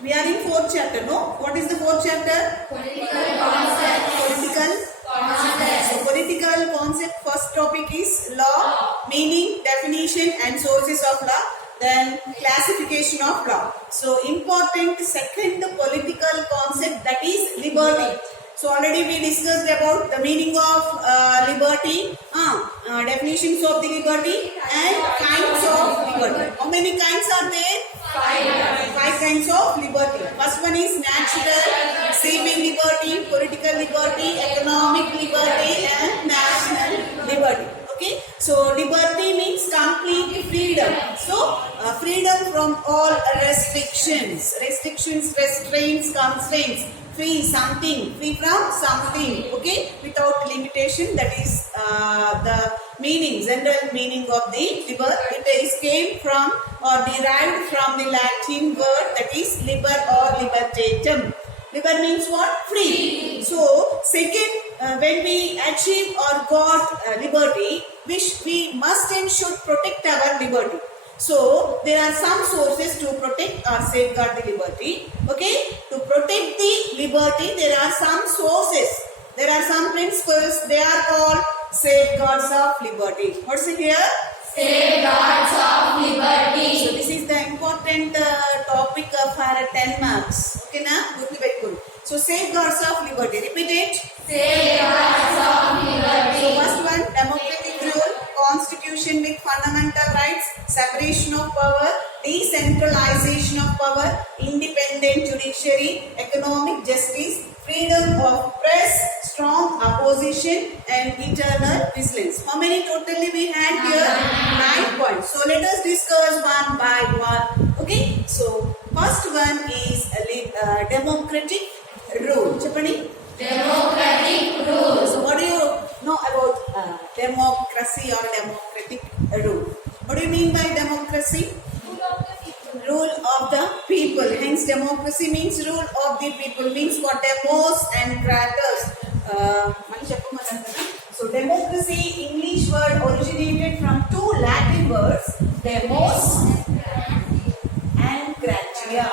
We are in fourth chapter, no? What is the fourth chapter? Political concept. Political Concept. So political concept, first topic is law, meaning, definition and sources of law. Then classification of law. So important second political concept, that is liberty. So already we discussed about the meaning of liberty, definitions of the liberty and kinds of liberty. How many kinds are there? Five kinds of liberty. First one is natural, civil liberty, political liberty, economic liberty and national liberty. Okay, so liberty means complete freedom. So freedom from all restrictions, restraints, constraints. Free something, free from something. Okay, without limitation. That is the meaning, general meaning of the liberty. It is came from or derived from the Latin word, that is liber or libertatum. Liber means what? Free. So second, when we achieve or got liberty, we must and should protect our liberty. So there are some sources to protect or safeguard the liberty. Okay, to protect the liberty, there are some sources. There are some principles. They are called safeguards of liberty. What's it here? Safeguards of liberty. So this is the important topic for 10 marks. Okay, na? So safeguards of liberty. Repeat it. Safeguards of liberty. So first one, democratic rule, constitution with fundamental rights, separation of power, decentralization of power, independent judiciary, economic justice, freedom of press, strong opposition and eternal vigilance. How many totally we had here? 9 points. So let us discuss one by one. Okay. So first one is democratic rule. Chapani? Democratic rule. So what do you know about democracy or democratic rule? What do you mean by democracy? Rule of the people. Hence democracy means rule of the people. Means what? Demos and kratos. So democracy, English word, originated from two Latin words, demos and gratia.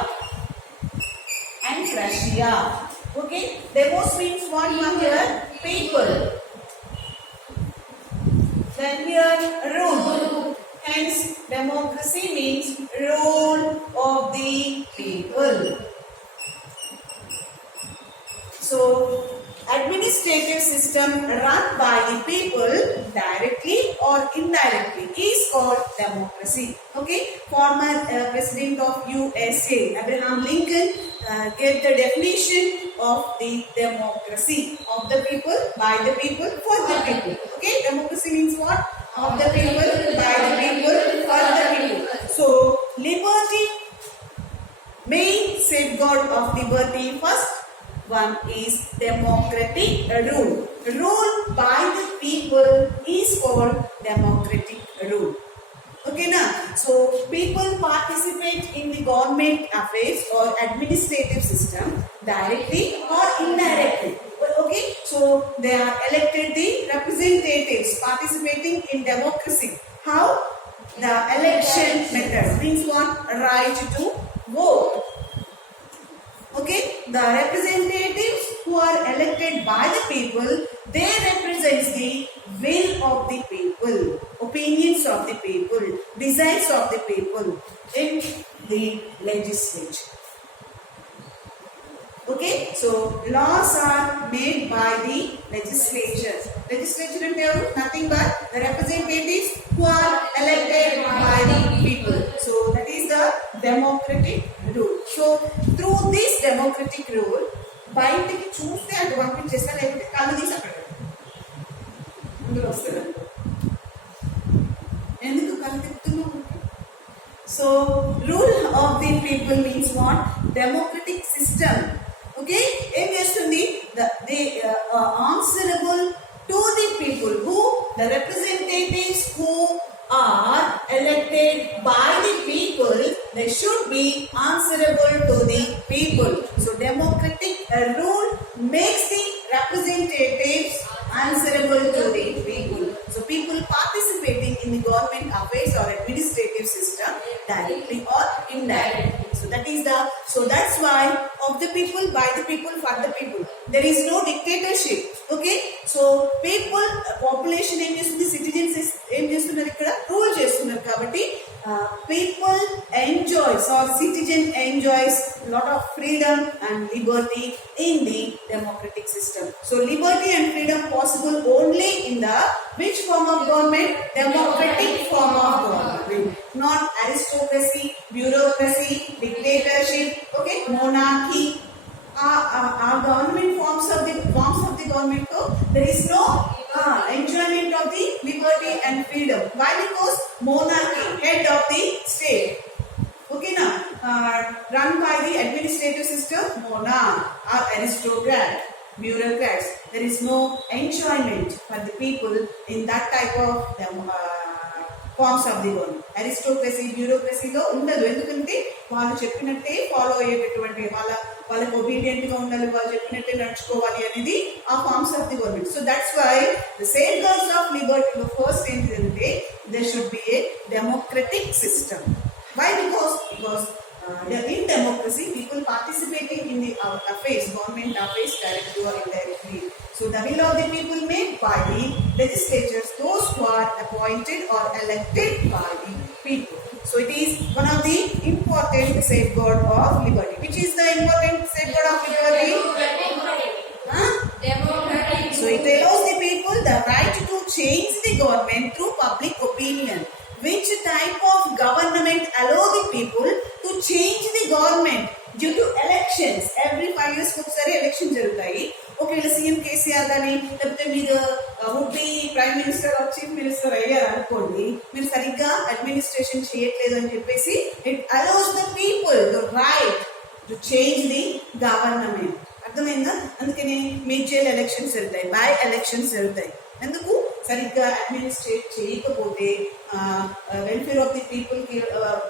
And gratia. Okay, demos means what here? People. Then here rule. Hence democracy means rule of the people. So administrative system run by the people directly or indirectly is called democracy. Okay, former president of USA, Abraham Lincoln, gave the definition of the democracy: of the people, by the people, for the people. Okay, democracy means what? Of the people, by the people, for the people. So liberty, main safeguard of liberty. First one is democratic rule. Rule by the people is called democratic rule. Okay, now, so people participate in the government affairs or administrative system directly or indirectly. Okay, so they are elected the representatives participating in democracy. How? The election method means what? Right to vote. Okay, the representatives who are elected by the people, they represent the will of the people, opinions of the people, desires of the people in the legislature. Okay, so laws are made by the legislature. Legislature is nothing but the representatives who are elected by the people. So that is the democratic rule. So through this democratic rule, బయటికి చూస్తే అటు పంపించేస్తా లేకపోతే కళ్ళు తీసి అక్కడ అందులో వస్తుంది ఎందుకు కళ్ళు తిప్పుతున్నావు? So rule of the people means what? Democratic system. Okay, ఏం చేస్తుంది? They answerable to the people. Who? The representatives who are elected by the people, they should be answerable to the people. So democratic rule makes the representatives answerable to the people. So people participating in the government affairs or administrative That is the, so that's why of the people, by the people, for the people. There is no dictatorship. Okay, so people, population ఏం చేస్తుంది, citizens ఏం చేస్తున్నారు ఇక్కడ, rule చేస్తున్నారు కాబట్టి people enjoys or citizen enjoys lot of freedom and liberty in the democratic system. So liberty and freedom possible only in the which form of government? Democratic form of government, not aristocracy, bureaucracy, dictatorship, okay, monarchy. Our government forms of the government, so there is no enjoyment of the liberty and freedom. Why? Because monarchy, head of the state, okay now, run by the administrative system, monarch or aristocrat, bureaucrats. There is no enjoyment for the people in that type of forms of the government. Aristocracy, బ్యూరోక్రసీలో ఉండదు. ఎందుకంటే వాళ్ళు చెప్పినట్టే follow అయ్యేటటువంటి, వాళ్ళకి obedient గా ఉండాలి, వాళ్ళు చెప్పినట్టే నడుచుకోవాలి అనేది ఆ forms of the government. So that's why the safeguards of liberty first ఏంటంటే there should be a democratic system. Why? Because in democracy, people participating in the affairs, government affairs, directly or indirectly. So the will of the people made by the legislatures, those who are appointed or elected by the people. So it is one of the important safeguard of liberty. Which is the important safeguard of liberty? Democratic. So it allows the people the right to change the government through public opinion. Which type of government allow the people to change the government due to elections? Every 5 years ఒకసారి election జరుగుతాయి. ఒకవేళ CM KCR కానీ లేకపోతే మీరు would be prime minister or chief minister అయ్యారు అనుకోండి, మీరు సరిగ్గా అడ్మినిస్ట్రేషన్ చేయట్లేదు అని చెప్పేసి it allows the people the right to change the government. అర్థమైందా? అందుకని మిడ్జల్ ఎలక్షన్స్ జరుగుతాయి, బై ఎలక్షన్స్ జరుగుతాయి. ఎందుకు? సరిగ్గా అడ్మినిస్ట్రేట్ చేయకపోతే, వెల్ఫేర్ ఆఫ్ ది పీపుల్ కి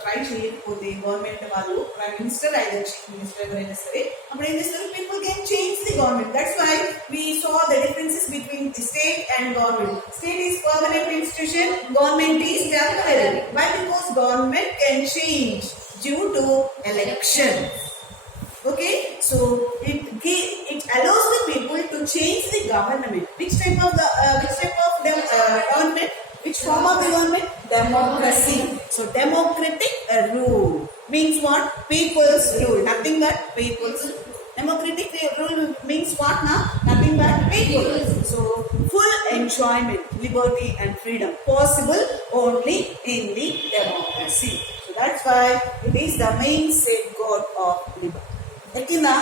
ట్రై చేయకపోతే గవర్నమెంట్ వాళ్ళు, prime minister either chief minister ఎవరైనా సరే, అప్పుడు ఏం చేస్తారు? People can change the government. That's why we saw the differences between the state and government. State is permanent institution, government is temporary. Why? Because government can change due to election. Okay, so it allows the people to change the government. Which type of government? Which form of the government? Democracy. So democratic rule means what? People's rule. Nothing but people's rule. Democratic rule means what now? Nothing but people. So full enjoyment, liberty and freedom possible only in the democracy. So that's why it is the main safeguard of liberty. Ekina?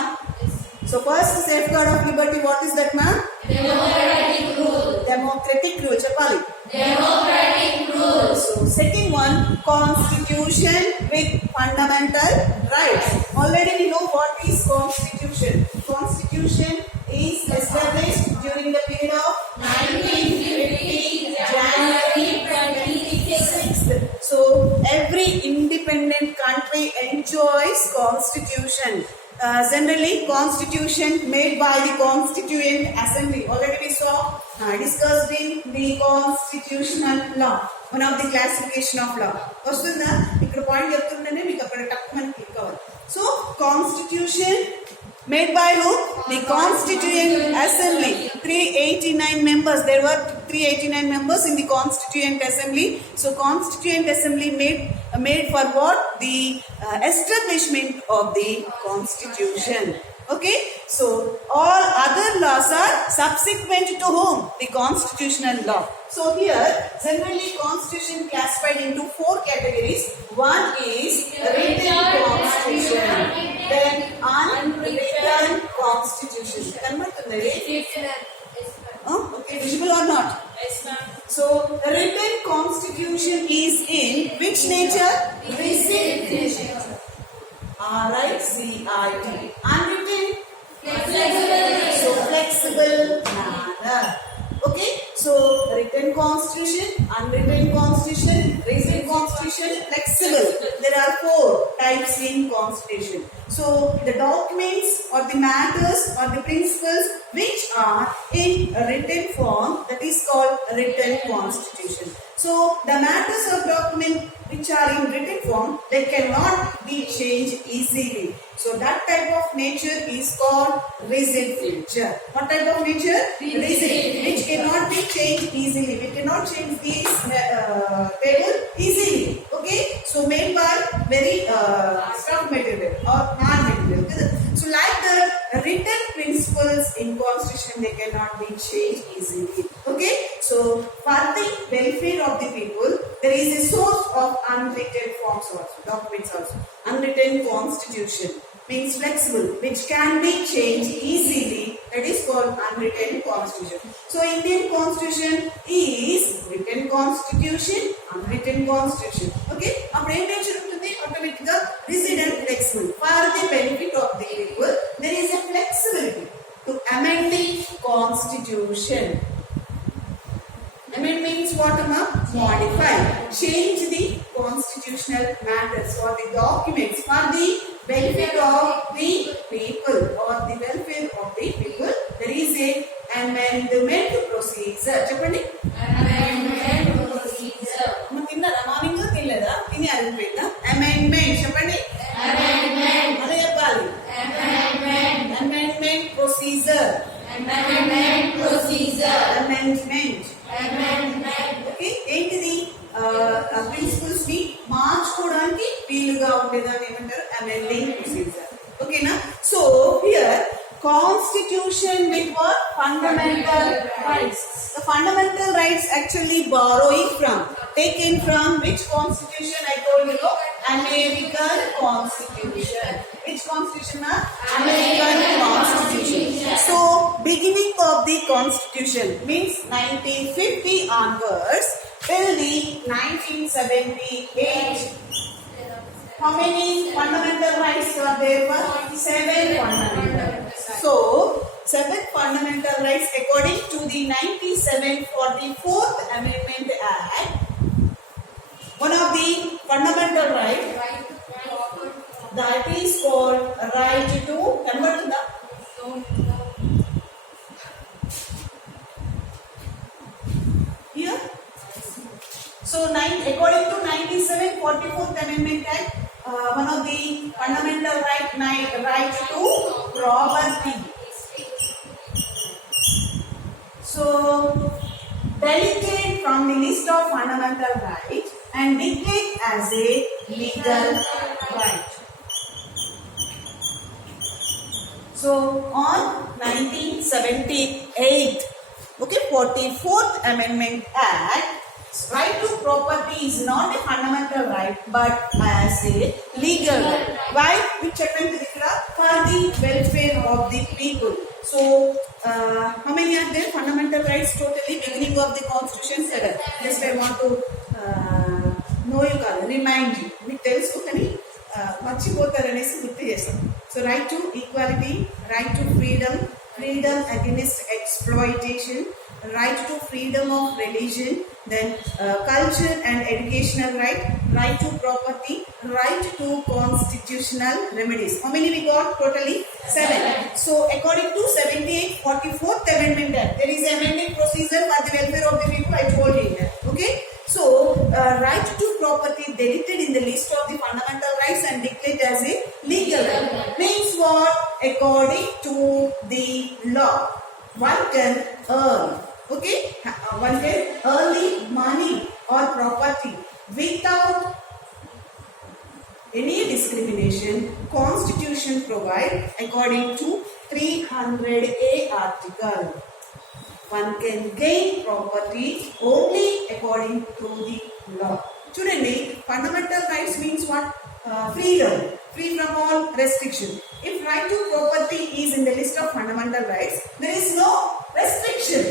So first safeguard of liberty, what is that ma'am? Democratic rule. Democratic rule. Chapali. Democratic rule. So second one, constitution with fundamental rights. Already we know what is constitution. Constitution is established during the period of 1950 January 26th. So every independent country enjoys constitution. Generally, constitution made by the Constituent Assembly. Already we saw discussed in the constitutional law, one of the classification of law. Vastunda ikkada point cheptundane meeku akkada takkmani click avvadu. So constitution made by who? The Constituent Assembly. 389 members. There were 389 members in the Constituent Assembly. So Constituent Assembly made for what? The establishment of the Constitution. Okay, so all other laws are subsequent to whom? The constitutional law. So here generally constitution classified into 4 categories. One is written constitution, then unwritten constitution. Okay, visible or not? Yes, ma'am. So the written constitution is in which nature? Received nature. R-I-C-I-T. Unwritten? Flexible. So flexible manner. Okay, so written constitution, unwritten constitution, written constitution, flexible. There are 4 types in constitution. So the documents or the matters or the principles which are in a written form, that is called written constitution. So the matters of document which are in written form, they cannot be changed easily. So that type of nature is called rigid nature. What type of nature? Rigid, which cannot be changed easily. We cannot change these table easily. Okay, so made by very tough material or hard material. So like the written principles in constitution, they cannot be changed easily. Okay, so for the welfare of the people, there is a source of unwritten forms also, documents also. Unwritten constitution means flexible, which can be changed easily. That is called unwritten constitution. So Indian constitution is written constitution, unwritten constitution. Okay, our nature ఉంటుంది automatic rigid and flexible. For the benefit of the people, there is a flexibility to amend the constitution. Amend means what, Amma? Modify, change the constitutional matters or the documents for the benefit of the people or the welfare of the people. There is a amendment procedure. చెప్పండి. Amendment procedure. తిన్నారా morning? తినలేదా? తిని అరిగిపోయిందా? Amendment చెప్పండి. Amendment. అదే చెప్పాలి. Amendment. Amendment procedure. Amendment procedure. Amendment. Amendment. Okay, ఏంటిది? Principles ని మార్చుకోవడానికి వీలుగా ఉండేదాన్ని ఏమంటారు? Amending procedure. ఓకేనా? So here constitution with what? Fundamental rights. The fundamental rights actually borrowing from, taken from which constitution? I told you, American Constitution. Which constitution? American Constitution. So beginning of the constitution means 1950 onwards till the 1978. How many fundamental rights are there? 7 fundamental. So 7 fundamental rights according to the 1944th Amendment Act. One of the fundamental rights that is called right to convert the here. So according to 1944th Amendment Act, one of the fundamental right to property. So deleted from the list of fundamental rights and declared as a legal right. So on 1978, okay, 44th Amendment Act, right to property is not a fundamental right but as a legal right. Why? We check into the for the welfare of the people. So how many are there fundamental rights totally? Beginning of the constitution 7. Just I want to know you, remind you. మీకు తెలుసు కానీ మర్చిపోతారనేసి గుర్తు చేస్తాం. So right to equality, right to freedom, freedom against exploitation, right to freedom of religion, then culture and educational right, right to property, right to constitutional remedies. How many we got totally? 7. So according to 44th Amendment Act, there is amending procedure for the welfare of the people. I told you here. Okay. So right to property deleted in the list of the fundamental rights and declared as a legal right. Means what? According to the law, one can earn. Okay, one can earn money or property without any discrimination. Constitution provide according to 300A article. One can gain property only according to the law. Chudandi, fundamental rights means what? Freedom, free from all restriction. If right to property is in the list of fundamental rights, there is no restriction.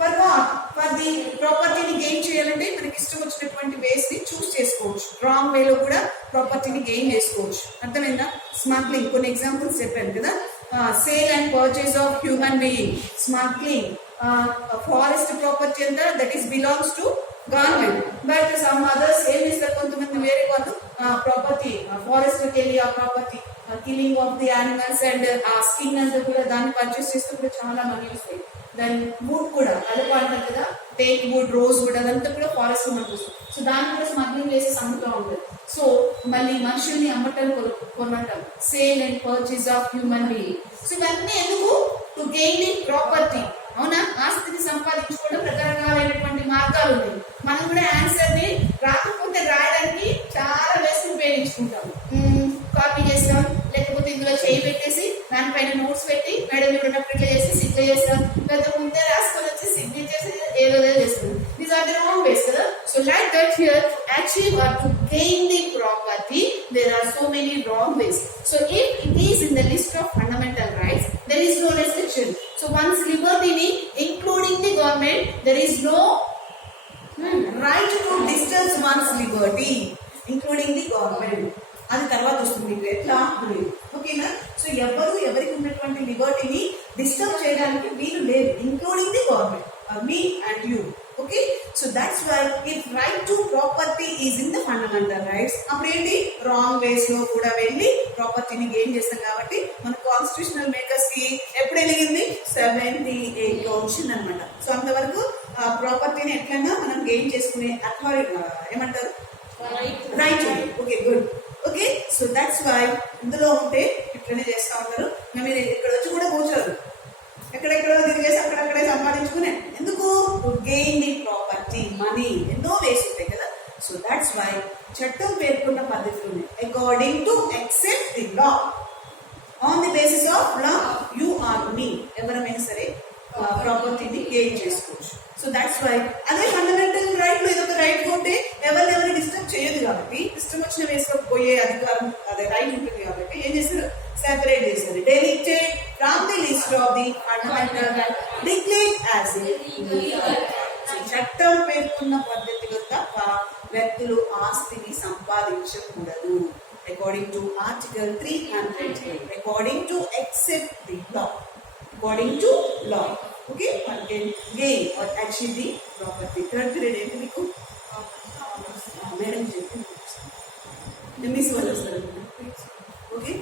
For what? For the property ni gain చేయాలంటే మనకి ఇష్టం వచ్చినటువంటి వేస్ ని చూస్ చేసుకోవచ్చు. Wrong వేలో కూడా ప్రాపర్టీని gain చేసుకోవచ్చు. అర్థమైందా? స్మగ్లింగ్ కొన్ని ఎగ్జాంపుల్స్ చెప్పాను కదా. Sale and purchase of human being, smuggling, forest property అంతా that is belongs to government. But some others ఏం చేస్తారు, కొంతమంది వేరే వాళ్ళు ప్రాపర్టీ ఫారెస్ట్కి వెళ్ళి ఆ property killing of the animals and ఆ స్కిన్ అంతా కూడా దాన్ని పర్చేస్ చేస్తే కూడా చాలా మనీ వస్తాయి. దాని వుడ్ కూడా కలప అంటారు కదా, టేక్ వుడ్, రోజ్ వుడ్ అదంతా కూడా ఫారెస్ట్ మనకు వస్తుంది. సో దాన్ని కూడా స్మగ్లింగ్ చేసి అమ్ముతూ ఉంటుంది. సో మళ్ళీ మనుషుల్ని అమ్మటం కొనటం, sale and purchase of human being. So ఇవన్నీ ఎందుకు? To gaining property. అవునా? ఆస్తిని సంపాదించుకోవడం రకరకాలైనటువంటి మార్గాలు ఉన్నాయి. మనం కూడా ఆన్సర్ ని రాకపోతే రాయడానికి చాలా వేస్ట్ ఉపయోగించుకుంటాం. కాపీ చేస్తాం, లేకపోతే ఇందులో చేయి పెట్టేసి దానిపైన నోట్స్ పెట్టి మేడం ఇప్పుడున్నప్పుడు ఇట్లా చేసి సిగ్గు చేస్తాం, లేదా ముందే రాసుకొని వచ్చి సిగ్గు చేసి ఏదో చేస్తాం. These are the wrong ways కదా. So like that here to achieve or to gain the property there are so many wrong ways. So if it is in the list of fundamental rights, there is no restriction. So one's liberty including the government, there is no right to distance one's liberty including the government. అది తర్వాత వస్తుంది మీకు ఎట్లా ఓకేనా. So ఎవరికి ఉన్నటువంటి లిబర్టీని disturb చేయడానికి వీలు లేదు, including the government, me and you. Okay, so that's why if right to property is in the fundamental rights, అప్పుడు ఏంటి రాంగ్ వేస్ లో కూడా వెళ్ళి ప్రాపర్టీని గెయిన్ చేస్తాం. కాబట్టి మన కాన్స్టిట్యూషనల్ మేకర్స్ కి ఎప్పుడు వెలిగింది? 78 లో వచ్చింది అనమాట. సో అంతవరకు ప్రాపర్టీని ఎట్లన్నా మనం గెయిన్ చేసుకునే అథారిటీ ఏమంటారు? Right. Okay, good. Okay, so that's why ఇందులో ఉంటే ఇట్లనే చేస్తా ఉంటారు. మీరు ఇక్కడ వచ్చి కూడా కూర్చోరు, ఎక్కడెక్కడో తిరిగేసి అక్కడక్కడే సంపాదించుకునే ఎందుకు? To gain the property, money, ఎన్నో వేస్ ఉంటాయి కదా. సో దట్స్ వై చట్టం పేర్కొన్న పద్ధతులు according to except the law, on the basis of law you are మీ, ఎవరైనా సరే ప్రాపర్టీని గెయిన్ చేసుకోవచ్చు. సో దట్స్ వై అదే ఫండమెంటల్ రైట్ లో ఏదొక రైట్ ఉంటే ఎవరిని డిస్టర్బ్ చేయదు. కాబట్టి ఇష్టం వచ్చిన వేసులో పోయే అధికారం అదే రైట్ ఉంటుంది. కాబట్టి ఏం చేస్తారు? సెపరేట్ చేస్తారు. Deleted from the list of the fundamental right, declared as illegal. చట్టం పేర్కొన్న పద్ధతిలో తప్ప వ్యక్తులు ఆస్తిని సంపాదించకూడదు. According to article 308, according to except the law, according to law. Okay, one can gain or achieve the property. Third grade ఏంటి మీకు? Madam చెప్పండి. మిస్ వాళ్ళు వస్తారు. ఓకే,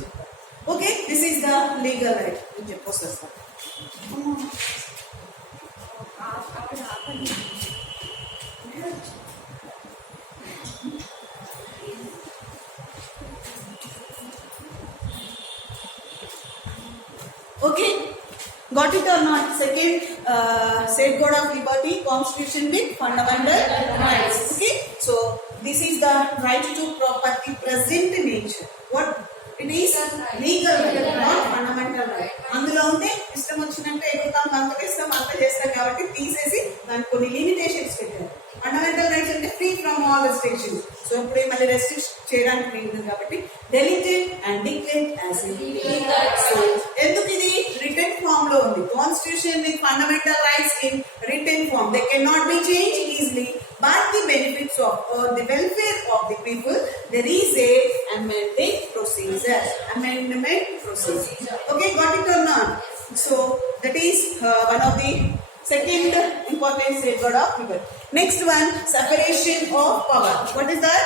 చెప్పారు. Okay, this is the legal right అని చెప్పొస్తారు. Okay, got it or not? Second, safeguard of liberty, constitution with fundamental rights. Okay, so this is the right to property present in nature. What it is? Legal right, not fundamental right. అందులో ఉంటే ఇష్టం వచ్చినట్టు ఎగుతాం, అంత వేస్తాం, అంత చేస్తాం. కాబట్టి తీసేసి దానికి కొన్ని లిమిటేషన్స్ పెట్టారు. ఫండమెంటల్ రైట్స్ అంటే free from all restrictions. So ఇప్పుడే మళ్ళీ రెస్ట్రిక్ట్ చేయడానికి ఫ్రీ ఉంది. కాబట్టి deleted and declared as illegal. So ఎందుకు ఇది రిటన్ ఫామ్ లో ఉంది? Constitution with fundamental rights in written form, they can not be change easily, but the benefits of or the welfare of the people, there is a amending procedure. Amendment procedure. Okay, got it or not? So that is one of the second important safeguard of liberty. Next one, separation of power. What is that?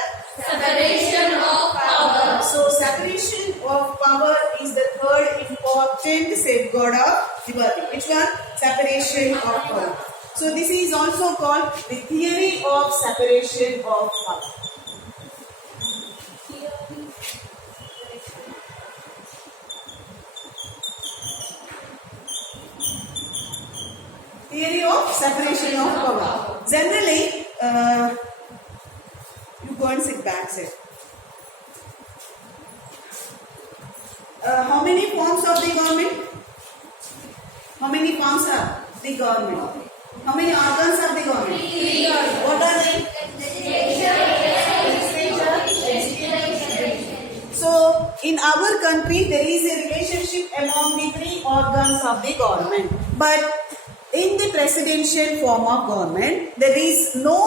Separation of power. So separation of power is the third important safeguard of liberty. Which one? Separation of power. So this is also called the theory of separation of power. Theory of separation of power. Generally, you go and sit back, sir. How many forms of the government? How many forms are the government? How many organs are the government? 3. What are they? So, in our country, there is a relationship among the 3 organs of the government. But in the presidential form of government, there is no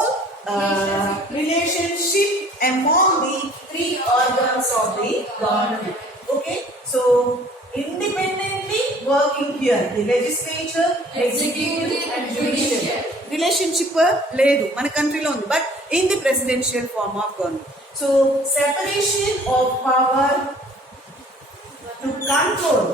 relationship among the 3 organs of the government. Okay, so independently working here, the legislature, executive and judiciary. Relationship లేదు మన కంట్రీలో ఉంది, but in the presidential form of government. So separation of power to control.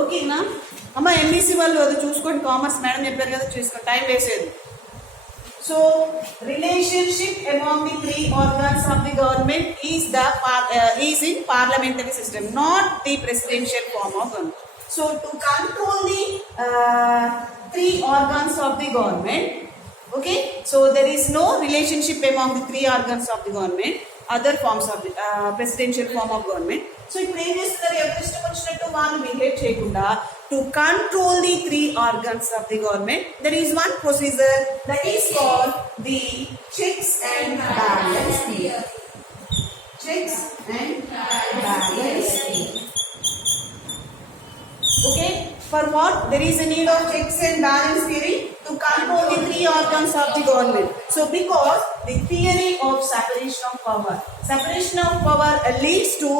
ఓకేనా అమ్మ MEC వాళ్ళు అది చూసుకోండి commerce madam చెప్పారు కదా చూసుకోండి టైం వేసేది so relationship among the three organs of the government is in parliamentary system not the presidential form of government so to control the three organs of the government. Okay, so there is no relationship among the three organs of the government, other forms of the presidential form of government. So ఇప్పుడు ఏం చేస్తున్నారు ఎవరు ఇష్టం వచ్చినట్టు వాళ్ళు behave చేయకుండా to control the three organs of the government there is one procedure that is called the checks and balance theory. Checks and balance theory. Okay, for what? There is a need of checks and balance theory to control the three organs of the government. So because the theory of separation of power. Separation of power leads to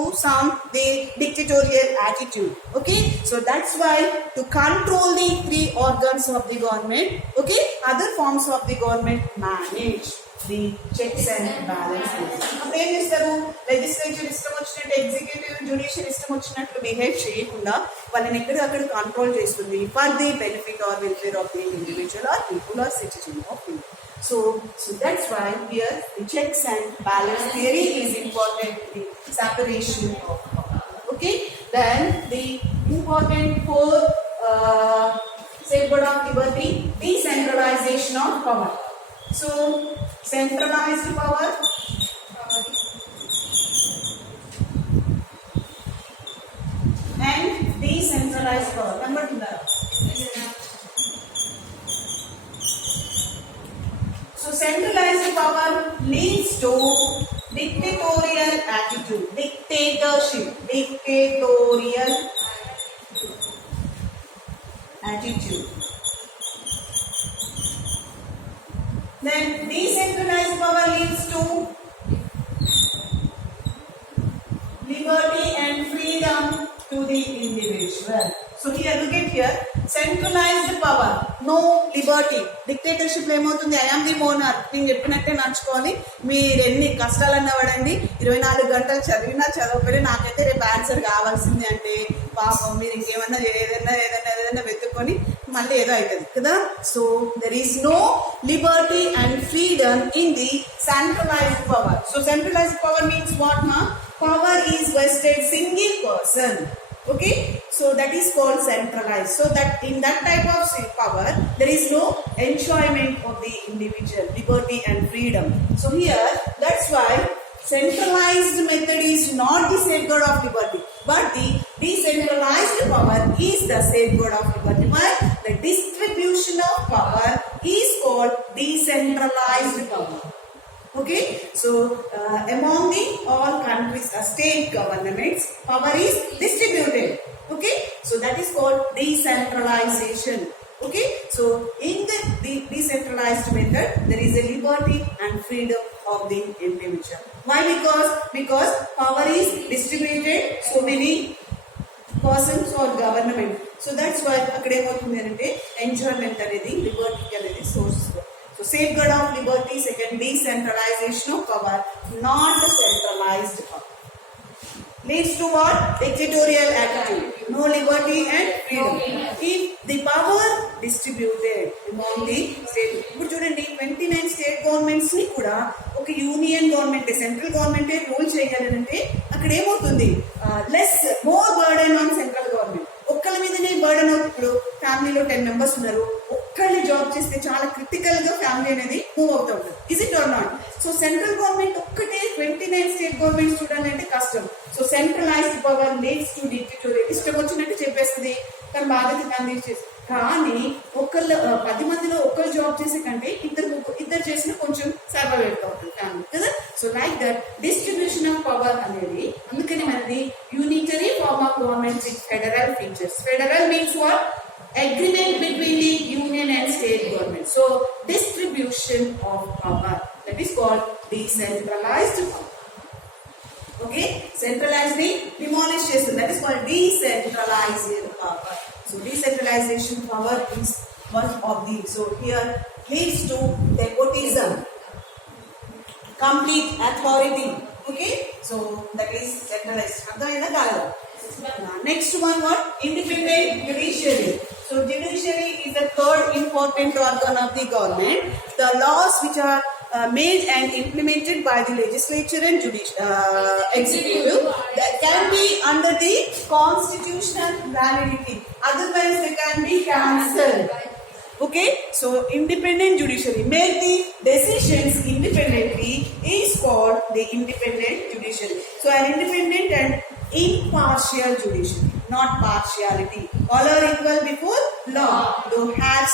the dictatorial attitude. Okay, so that's why to control the three organs of the government, okay, other forms of the government manage the checks and balance. అప్పుడు ఏం చేస్తారు legislature ఇష్టం వచ్చినట్టు executive judicial ఇష్టం వచ్చినట్లు behave చేయకుండా వాళ్ళని ఎక్కడికక్కడ కంట్రోల్ చేస్తుంది for the benefit or welfare of the individual or people or citizen of India. So that's why here the checks and balance theory is important in the separation of power. Okay, then the important fourth safeguard of liberty, decentralization of power. So centralized power and decentralized power. Number 2. So centralized power leads to dictatorial attitude, dictatorial attitude. Then decentralized power leads to liberty and freedom to the individual. So here look at here, centralized power, no liberty. Dictatorship లో ఏమవుతుంది, I am the మోనర్, నేను చెప్పినట్టే నడుచుకోవాలి, మీరు ఎన్ని కష్టాలన్నా పడండి, 24 గంటలు చదివినా చదవకపోయినా నాకైతే రేపు ఆన్సర్ కావాల్సింది అంటే పాపం మీరు ఇంకేమన్నా ఏదైనా వెతుక్కొని మళ్ళీ ఏదో అవుతుంది కదా. So there is no liberty and freedom in the centralised power. So centralised power means what మా, power is vested single person. Okay, so that is called centralized. So that in that type of power there is no enjoyment of the individual liberty and freedom. So here that's why centralized method is not the safeguard of liberty, but the decentralized power is the safeguard of liberty. Why? The distribution of power is called decentralized power. Okay, so among the all countries, state governments, power is distributed. Okay, so that is called decentralization. Okay, so in the decentralized method there is a liberty and freedom of the individual. Why? Because power is distributed so many persons or government. So that's why akkade emotundi ante enjoyment anedi liberty anedi source. So safeguard of liberty, second decentralization of power, not the centralized power. Leads to what? Dictatorial attitude, no liberty and freedom. If the power distributed among the state, ఇప్పుడు చూడండి 29 state governments ని కూడా ఒక union government central గవర్నమెంటే rule చేయాలంటే అక్కడ ఏమవుతుంది, more burden on central government. ఒక్కళ్ళ మీదనే బర్డెన్ అవుతుంది. ఇప్పుడు ఫ్యామిలీలో 10 members ఉన్నారు, ఒక్కళ్ళని జాబ్ చేస్తే చాలా క్రిటికల్ గా ఫ్యామిలీ అనేది మూవ్ అవుతూ ఉంటుంది. Is it or not? So central government ఒక్కటే 29 స్టేట్ గవర్నమెంట్స్ చూడాలంటే కష్టం. So centralised power leads to dictatorial. ఇష్టం వచ్చినట్టు చెప్పేస్తుంది, తన బాధ్యత అందించేస్తుంది. కానీ 10 మందిలో ఒక్కరు జాబ్ చేసే కంటే ఇద్దరు చేసిన కొంచెం సర్వైవ్ అవుతూ ఉంటుంది ఫ్యామిలీ కదా. So like that distribution of power అనేది, అందుకని మనది unitary form of government with federal features. Federal means what? Agreement between the union and state government. So distribution of power, that is called decentralized power. Okay, centralized ని demolish చేస్తుంది. That is called decentralized power. So decentralization power is one of the. So here leads to despotism, complete authority. Okay, so that is centralized. అర్థమైందా కాదా? Next one, what? Independent judiciary. So judiciary is the third important organ of the government. The laws which are made and implemented by the legislature and executive that can be under the constitutional validity. Otherwise, they can be cancelled. Okay, so independent judiciary make the decisions independently is called the independent judiciary. So an independent and impartial judiciary, not partiality. All are equal before law. Though have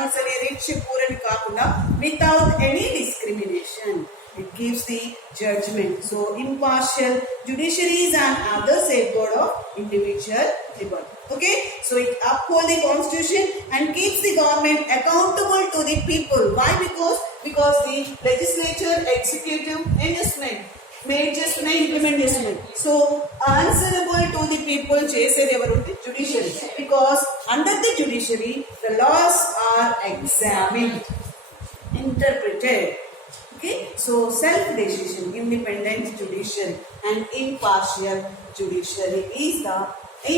nots and rich poor and kakunda without any discrimination. It gives the judgment. So impartial judiciary is an other safeguard of individual liberty. Okay, so it upholds the constitution and keeps the government accountable to the people. Why? Because the legislature, executive, investment, made just implement చేస్తున్నారు. So answerable to the people చేసేది ఎవరు? Judiciary. Because under the judiciary the laws are examined, interpreted. Okay, so self decision, independent judiciary and impartial judiciary is the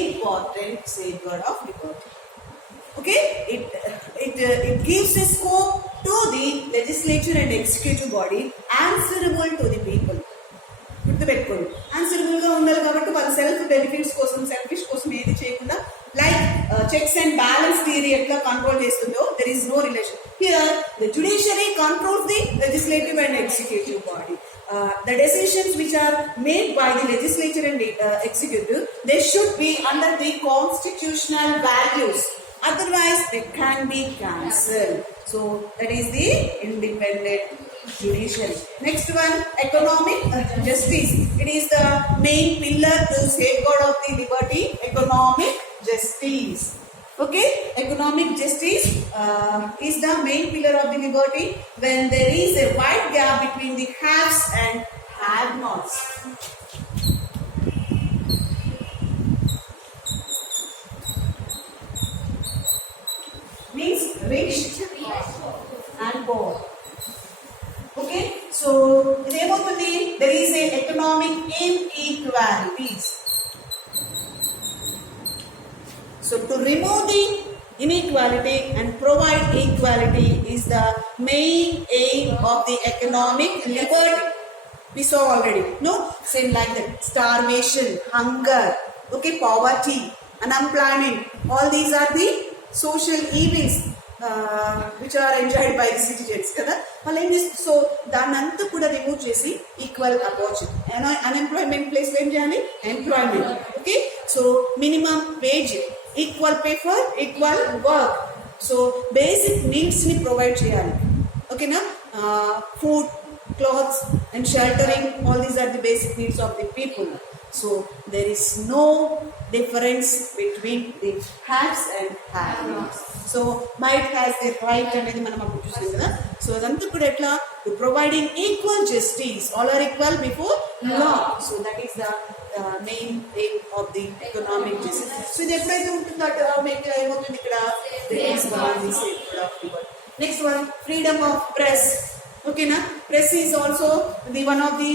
important safeguard of liberty. Okay, it gives a scope to the legislature and executive body answerable to the people. గుర్తుపెట్టుకోండి, answerable గా ఉండాలి కాబట్టి వాళ్ళ self benefits కోసం, selfish కోసం ఏది చేయకుండా, like checks and balance theory ఎట్లా కంట్రోల్ చేస్తుందో there is no relation. Here the judiciary controls the legislative and executive body. The decisions which are made by the legislature and executive, they should be under the constitutional values. Otherwise, they can be cancelled. So that is the independent judiciary. Next one, economic justice. It is the main pillar to safeguard of the liberty. Economic justice. Okay, economic justice is the main pillar of the liberty when there is a wide gap between the haves and have-nots. Means rich and poor. Okay, so there is a economic inequalities. So to remove the inequality and provide equality is the main aim of the economic liberty. We saw already, no? Same like that. Starvation, hunger, okay, poverty, unemployment. All these are the social evils which are enjoyed by the citizens. Kada? So దాన్నంతా కూడా remove చేసి equal opportunity, unemployment place ఏం చేయాలి? Employment. Okay, so minimum wage, equal pay for equal work. So basic needs ని provide చేయాలి. ఓకేనా? Food, clothes and sheltering, all these are the basic needs of the people. So there is no difference between the haves and have-nots. So might has the right అనేది మనం అప్పుడు చూసాం కదా. So అదంతా కూడా ఎట్లా? To providing equal justice, all are equal before law. So that is the main aim of the economic justice. So ఇది ఎప్పుడైతే ఉంటుందో మీకు ఏమవుతుంది ఇక్కడ? Next one, freedom of press. Okay, na? Press is also the one of the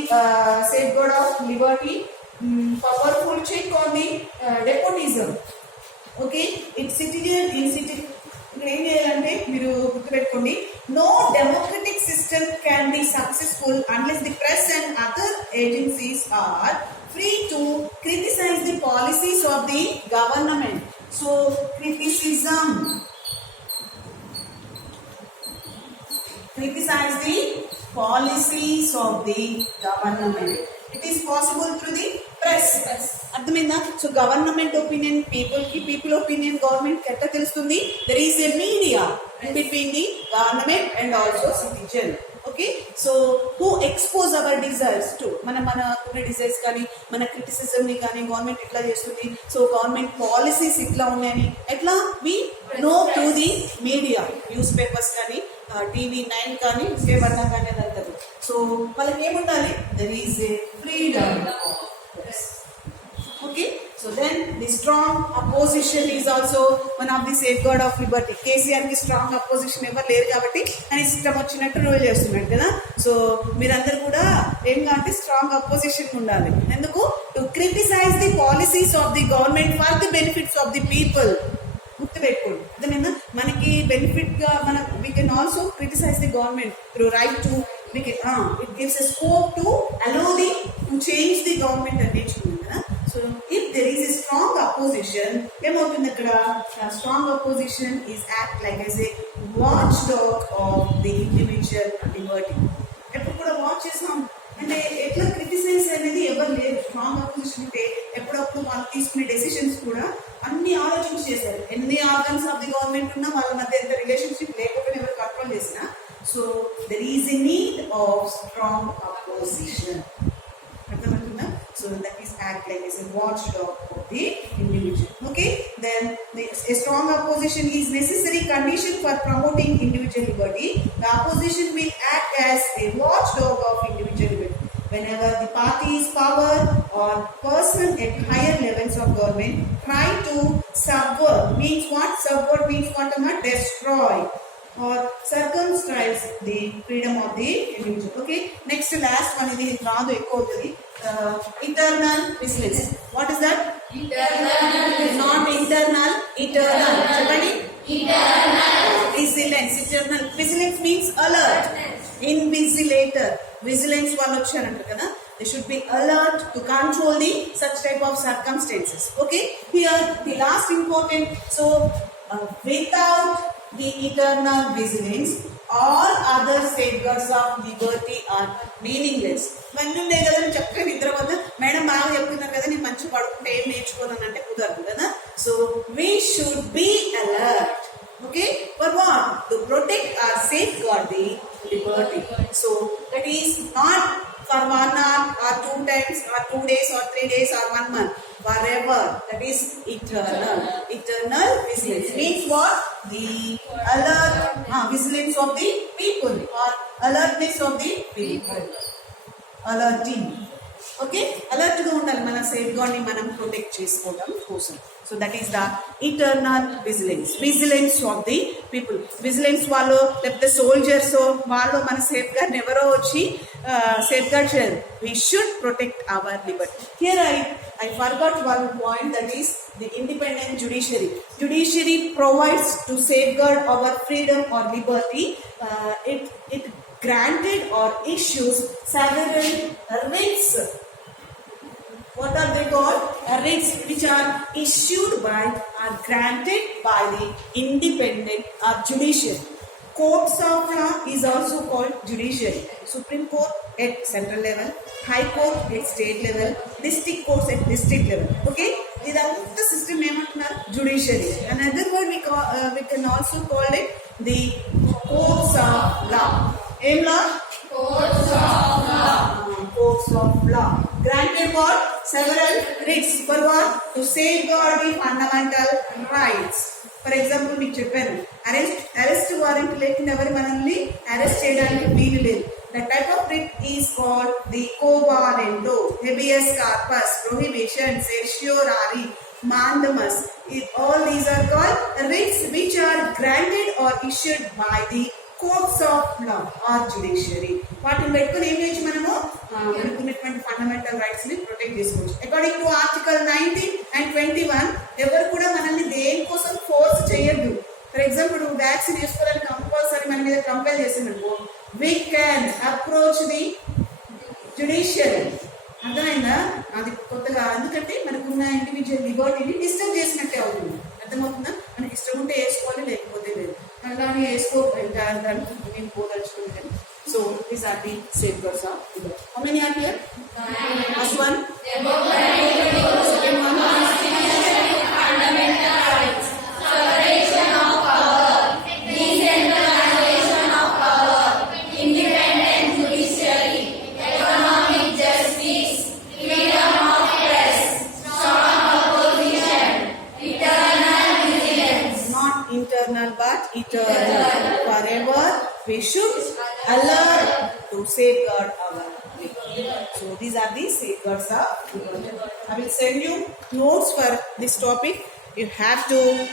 safeguard of liberty. Powerful check on the despotism. Okay, it's citizen in city. ఏం చేయాలంటే మీరు గుర్తుపెట్టుకోండి, no democratic system can be successful unless the press and other agencies are free to criticize the policies of the government. So criticism, criticize the policies of the government. It is possible through the press. అర్థమైందా? So government opinion people opinion government కి ఎట్లా తెలుస్తుంది? There is a media in between the government and also citizen. Okay, so who expose our desires to మనకున్న desires కానీ మన criticism ని కానీ government ఎట్లా చేస్తుంది? సో గవర్నమెంట్ పాలసీస్ ఇట్లా ఉన్నాయని ఎట్లా we know through the media, news papers కానీ, TV9 కానీ, ఇంకేమన్నా కానీ అని అంటారు. సో వాళ్ళకి ఏముండాలి? There is a freedom opposition is also one of the safeguard of liberty. KCR కి స్ట్రాంగ్ అపోజిషన్ ఎవరు లేరు కాబట్టి ఆయన ఇష్టం వచ్చినట్టు రూల్ చేస్తున్నాడు కదా. సో మీరందరూ కూడా ఏం అంటే స్ట్రాంగ్ అపోజిషన్ ఉండాలి. ఎందుకు? To criticise the policies of the government for the benefits of the people. గుర్తుపెట్టుకోండి, అర్థమైందా? మనకి బెనిఫిట్ గా మనం we can also criticise the government through right to it gives a scope to allow to change the government and నేర్చుకున్నాం. So if there is a strong opposition, ఏమవుతుంది అక్కడ? Strong opposition is act like as a watchdog of the individual liberty. ఎప్పుడు కూడా watch చేస్తాం అంటే ఎట్లా criticise అనేది ఎవరు లేదు. స్ట్రాంగ్ అపోజిషన్ ఉంటే ఎప్పుడప్పుడు వాళ్ళు తీసుకునే డెసిషన్స్ కూడా అన్ని ఆలోచించి చేస్తారు. ఎన్ని ఆర్గన్స్ ఆఫ్ ది గవర్నమెంట్ ఉన్నా వాళ్ళ మధ్య ఎంత రిలేషన్షిప్ లేకపోయినా ఎవరు కంట్రోల్ చేసినా. So there is a need of strong opposition. So that is act like as a watchdog of the individual. Okay, then a strong opposition is necessary condition for promoting individual liberty. The opposition will act as a watchdog of individual liberty. Whenever the party's power or person at higher levels of government try to subvert, means what? Subvert means what? Destroy or circumscribes the freedom of the individual. Okay, next last one is raadu ekko avutadi. Internal vigilance. What is that? Internal. Not internal, eternal. Chepandi. Internal. Vigilance. Internal vigilance means alert. Invigilator. Vigilance వాళ్ళు వచ్చారంట కదా. They should be alert to control the such type of circumstances. Okay, here the last important. So without the eternal vigilance, all other safeguards of liberty are meaningless. ఇవన్నీ ఉన్నాయి కదా, నేను చక్కగా నిద్రపోతా madam బాగా చెప్తున్నారు కదా, నేను మంచి పడుకుంటే ఏం నేర్చుకోను అంటే కుదరదు కదా. So we should be alert. Okay, for what? To protect or safeguard the liberty. So that is not for 1 hour or 2 times or 2 days or 3 days or 1 month. Forever. That is eternal. Eternal vigilance means what? The alert, vigilance of the people or alertness of the people. Alerting. Okay, alert గా ఉండాలి మన safe gourd ని మనం protect చేసుకోవడం కోసం. So that is the eternal vigilance. Vigilance of the people. Vigilance వాళ్ళు లేకపోతే soldiers వాళ్ళు మన సేఫ్ గార్డ్ ఎవరో వచ్చి సేఫ్ గార్డ్ చేయరు. We should protect our Liberty. Here I forgot one point, that is the independent judiciary. Judiciary provides to safeguard our freedom or liberty. It granted or issues several writs. What are they called? Writs which are issued by or granted by the independent or judiciary. Courts of law is also called judiciary. Supreme Court at central level, High Court at state level, district courts at district level. Okay, idanతా system ఏమంటున్నారు? Judiciary. Another word we can also call it the courts of law. Em law? Courts of law. Courts of law. Granted what? Several writs. For what? To safeguard the fundamental rights. For example మీకు చెప్పాను, arrest warrant లేకుండా ఎవరు మనల్ని arrest చేయడానికి వీలు లేదు. The type of writ is called the quo warranto, habeas corpus, prohibition, certiorari, mandamus. All these are called writs which are granted or issued by the courts of law or judiciary. వాటిని పెట్టుకుని ఏం చేయొచ్చు? మనము మనకున్నటువంటి fundamental rights ని protect చేసుకోవచ్చు. According to article 19 and 21 ఎవరు కూడా మనల్ని దేనికోసం ఫోర్స్ చేయొద్దు. ఫర్ ఎగ్జాంపుల్ వ్యాక్సిన్ వేసుకోవాలని కంపల్సరీ మన మీద compare చేసిందనుకో, we can approach the judiciary. అర్థమైందా? అది కొత్తగా, ఎందుకంటే మనకున్న ఇండివిజువల్ లిబర్టీని డిస్టర్బ్ చేసినట్టే అవుతుంది. అర్థమవుతుందా? మనకి ఇష్టం ఉంటే వేసుకోవాలి, లేకపోతే లేదు. అలానే దానికి నేను పోదలుచుకుంటాను. So these are the safeguards of liberty. How many are here? First one. Second one. Fundamental rights. Separation of power. Decentralization of power. Independent judiciary. Economic justice. Freedom of press. Strong opposition. Eternal vigilance. Not internal but eternal. Forever we should alert to safeguard our liberty. So these are the safeguards of liberty. I will send you notes for this topic. You have to